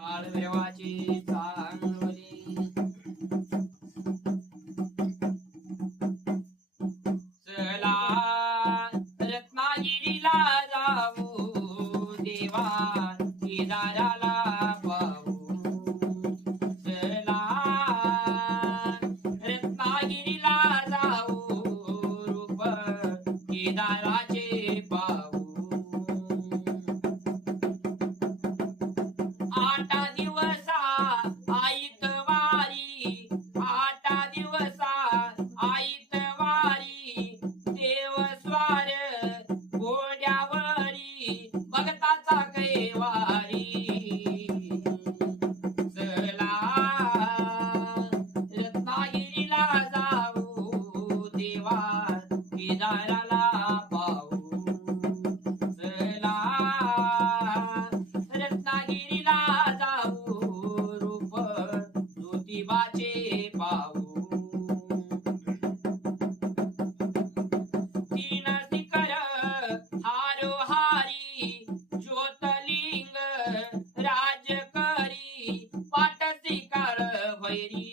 काळभैरवाची चांगली चला रत्नागिरीला जाऊ देवा केदाराला पाहू चला रत्नागिरीला जाऊ रूप केदाराचे पाहू 8 दिवसा आईतवारी 8 दिवसा आईतवारी देव स्वार घोड्यावरी भगताचा कैवारी चला रत्नागिरीला जाऊ देवा केदाराला पाहू चला रत्नागिरीला जाऊ रूप ज्योतिबाचे पाहू 3 शिखर हारोहारी ज्योतलिंग राजकरी पाटसी काळभैरी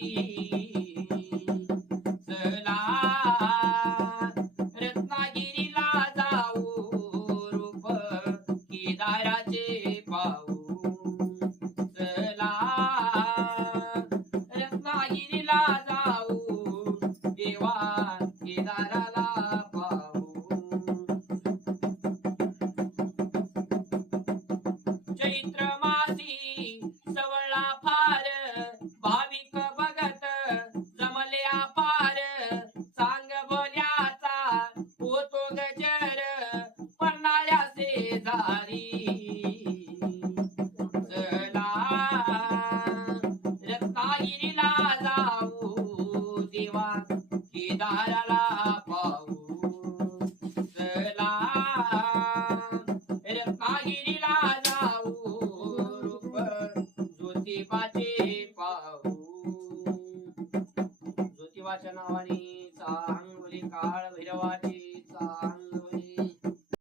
चला रत्नागिरीला जाऊ रूप केदाराचे पाहू चला रत्नागिरीला जाऊ देवा केदाराला पाहू चैत्र मासी सवळा फार भाविक भगत जमले अपार सांग बोल्याचा होतो गजर पन्हाळ्या शेजारी चला रत्नागिरीला जाऊ देवा केदाराला पाहू चला रत्नागिरीला जाऊ रूप ज्योतिबाचे पाहू ज्योतिबाच्या नावाने चांगली काळभैरवाची चांग